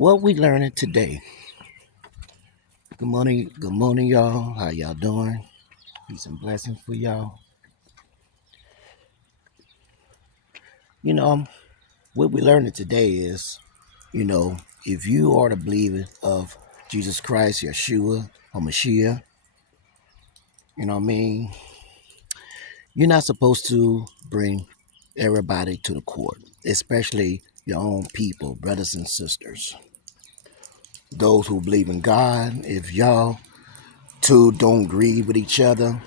What we learning today? Good morning, y'all. How y'all doing? Peace and blessings for y'all. You know, what we learning today is, if you are the believer of Jesus Christ, Yeshua, or Mashiach, you know what I mean? You're not supposed to bring everybody to the court, especially your own people, brothers and sisters. Those who believe in God, if y'all two don't agree with each other,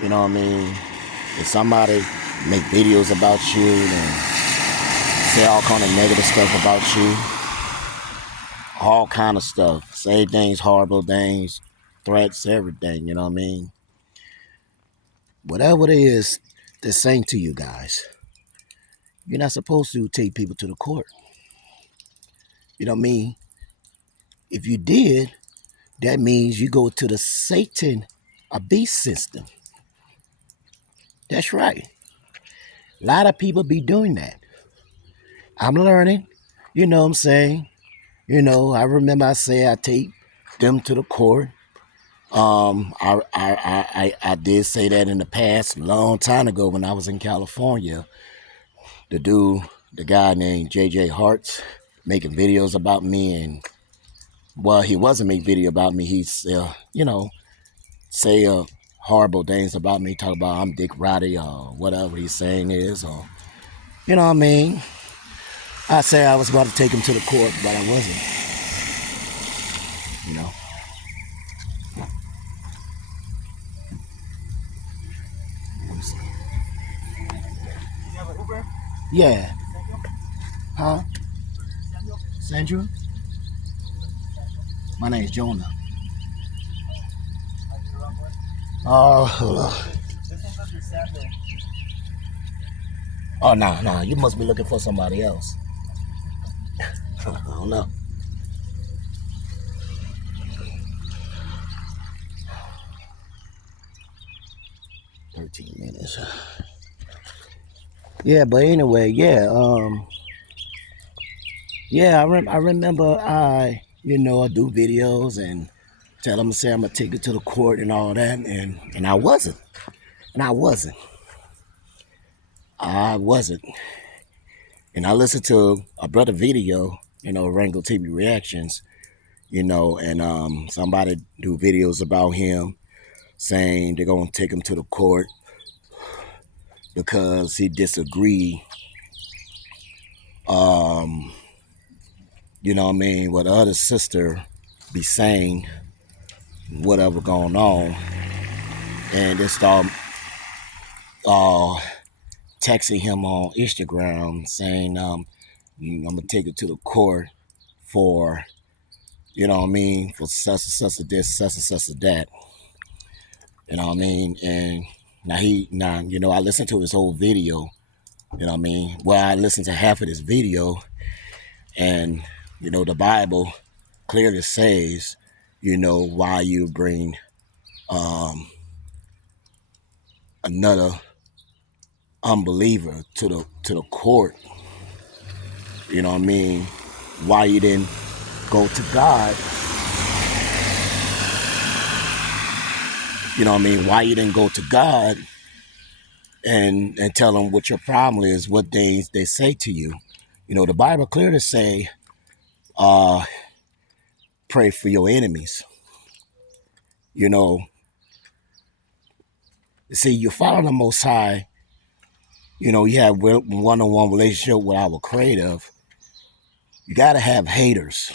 you know what I mean? If somebody make videos about you and say all kind of negative stuff about you, all kind of stuff, say things, horrible things, threats, everything, you know what I mean? Whatever it is they're saying to you guys, you're not supposed to take people to the court. You know what I mean? If you did, that means you go to the Satan abuse system. That's right. A lot of people be doing that. I'm learning, you know what I'm saying? I remember I said I take them to the court. I did say that in the past, a long time ago when I was in California. The guy named JJ Hart's making videos about me, and well, he wasn't making video about me. He's say horrible things about me, talk about I'm Dick Roddy or whatever he's saying is, or you know what I mean. I say I was about to take him to the court, but I wasn't. You know. You have an Uber? Yeah. Huh? Sandra? My name's Jonah. Oh, oh, nah. You must be looking for somebody else. I don't know. $13. Yeah, but anyway, I remember I do videos and tell them to say I'm gonna take it to the court and all that, and I wasn't, and I wasn't, and I listened to a brother video, Wrangle TV Reactions, and somebody do videos about him saying they're gonna take him to the court because he disagreed, what the other sister be saying, whatever going on, and they start texting him on Instagram saying, I'm gonna take it to the court for, for such and this, such and that, and now, I listened to his whole video, well, I listened to half of this video, and, the Bible clearly says, why you bring another unbeliever to the court, why you didn't go to God, why you didn't go to God and tell them what your problem is, what they say to you. The Bible clearly say, pray for your enemies. See, you follow the Most High, you have one-on-one relationship with our Creator. You got to have haters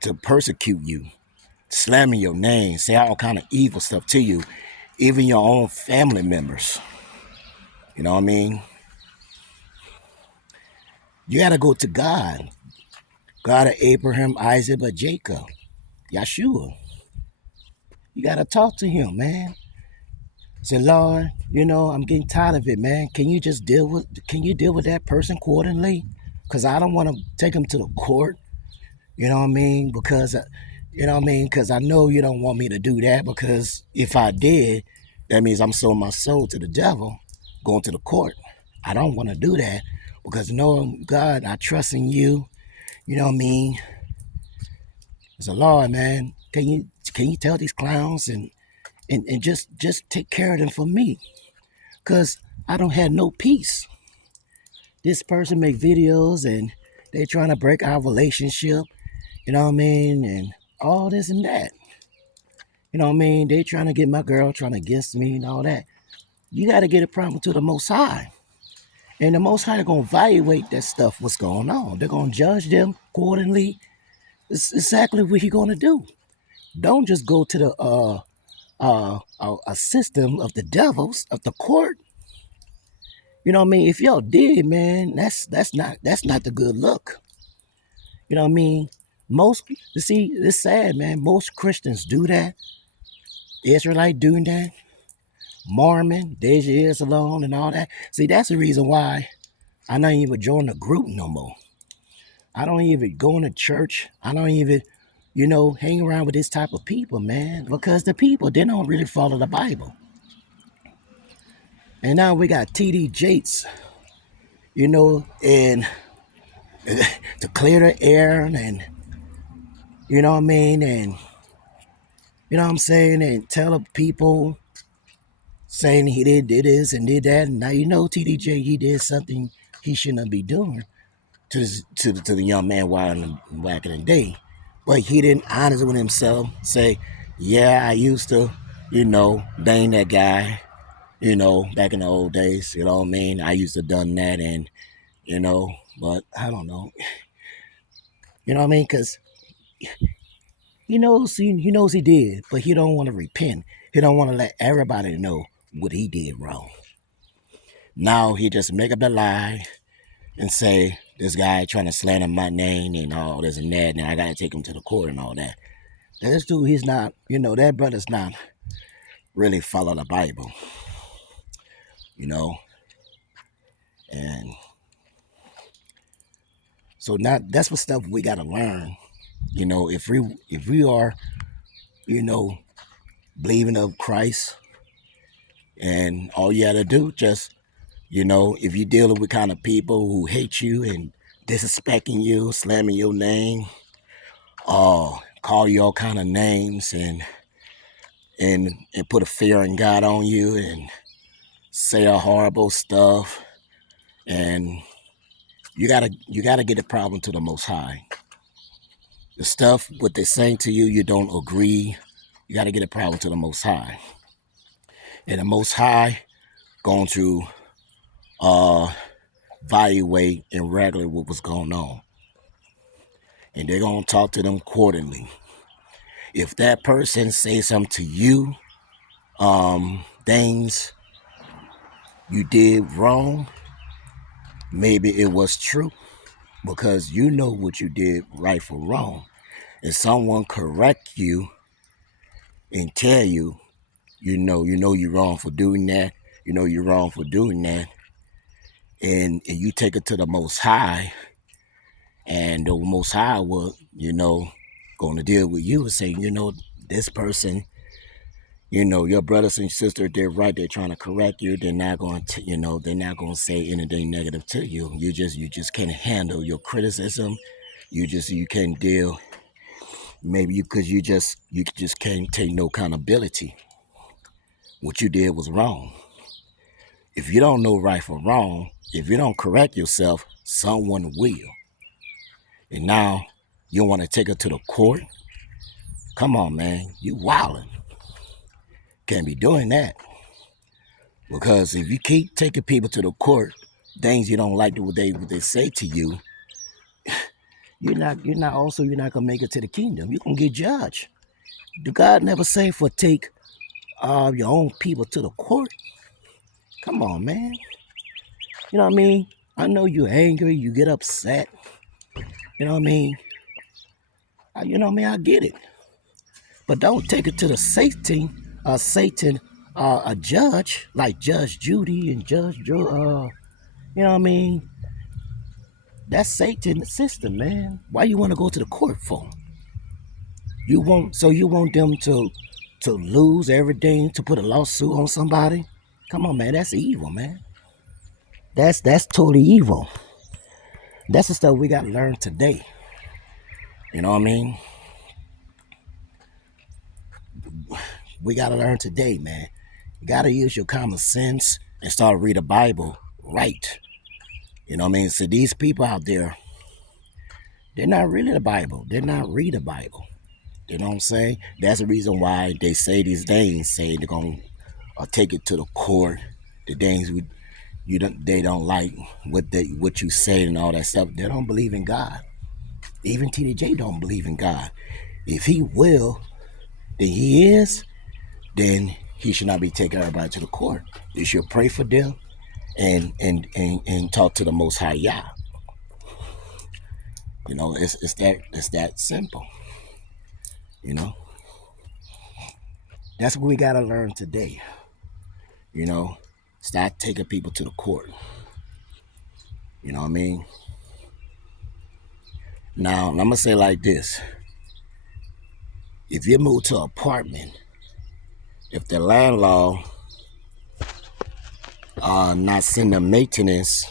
to persecute you, slamming your name, say all kind of evil stuff to you, even your own family members. You know what I mean? You got to go to God. God of Abraham, Isaac, or Jacob, Yeshua. You got to talk to him, man. Say, Lord, I'm getting tired of it, man. Can you deal with that person accordingly? Because I don't want to take him to the court. You know what I mean? Because I know you don't want me to do that, because if I did, that means I'm selling my soul to the devil, going to the court. I don't want to do that, because knowing God, I trust in you. You know what I mean? It's a law, man. Can you tell these clowns and just take care of them for me? Cause I don't have no peace. This person make videos and they trying to break our relationship, you know what I mean? And all this and that. You know what I mean? They trying to get my girl trying to against me and all that. You gotta get a problem to the most high. And the most high gonna evaluate that stuff, what's going on. They're gonna judge them accordingly. It's exactly what he gonna do. Don't just go to the a system of the devils of the court. You know what I mean? If y'all did, man, that's not the good look. You know what I mean? Most you see, it's sad, man. Most Christians do that. Israelite doing that. Mormon, there's your ears alone and all that. See, that's the reason why I don't even join the group no more. I don't even go into church. I don't even, hang around with this type of people, man. Because the people, they don't really follow the Bible. And now we got TD Jakes, and to clear the air and you know what I mean, and you know what I'm saying, and tell the people saying he did this and did that, and now TDJ he did something he shouldn't be doing to the young man back in the day, but he didn't honest with himself. Say, yeah, I used to, bang that guy, back in the old days. You know what I mean? I used to done that, and but I don't know. You know what I mean? Because he knows he did, but he don't want to repent. He don't want to let everybody know what he did wrong. Now he just make up a lie and say this guy trying to slander my name and all this and that, and I gotta take him to the court and all that. This dude, he's not, that brother's not really follow the Bible, and so now that's what stuff we gotta learn. If we are, believing of Christ, and all you gotta do just if you're dealing with kind of people who hate you and disrespecting you, slamming your name, call you all kind of names and put a fear in God on you and say a horrible stuff, and you gotta get the problem to the Most High. The stuff what they're saying to you, you don't agree. You gotta get a problem to the Most High, and the Most High going to evaluate and regulate what was going on, and they're gonna talk to them accordingly. If that person says something to you, things you did wrong, maybe it was true because you know what you did right or wrong, and someone correct you and tell you, you're wrong for doing that, you're wrong for doing that, and you take it to the Most High, and the Most High will, going to deal with you and say, this person, your brothers and sisters, they're right. They're trying to correct you. They're not going to, they're not going to say anything negative to you. You just can't handle your criticism. You can't deal. Maybe because you just can't take no accountability. What you did was wrong. If you don't know right from wrong, if you don't correct yourself, someone will. And now you want to take it to the court? Come on, man. You wildin'. Can't be doing that. Because if you keep taking people to the court, things you don't like what they say to you, you're not gonna make it to the kingdom. You're gonna get judged. Do God never say for take your own people to the court? Come on, man. You know what I mean? I know you're angry, you get upset. You know what I mean? I get it. But don't take it to the Satan, a judge like Judge Judy and Judge Joe. You know what I mean? That's Satan's system, man. Why you want to go to the court for? You want them to lose everything, to put a lawsuit on somebody? Come on, man. That's evil, man. That's totally evil. That's the stuff we got to learn today. You know what I mean? We gotta learn today, man. You gotta use your common sense and start to read the Bible right. You know what I mean? So these people out there, they're not reading the Bible. They're not reading the Bible. You know what I'm saying? That's the reason why they say these things, say they're gonna take it to the court, the things they don't like what you say and all that stuff. They don't believe in God. Even TDJ don't believe in God. If he will, then he is, then he should not be taking everybody to the court. You should pray for them and talk to the Most High Yah. You know, it's that simple. You know, that's what we gotta learn today. You know, start taking people to the court. You know what I mean? Now I'm gonna say like this: if you move to an apartment, if the landlord not sending maintenance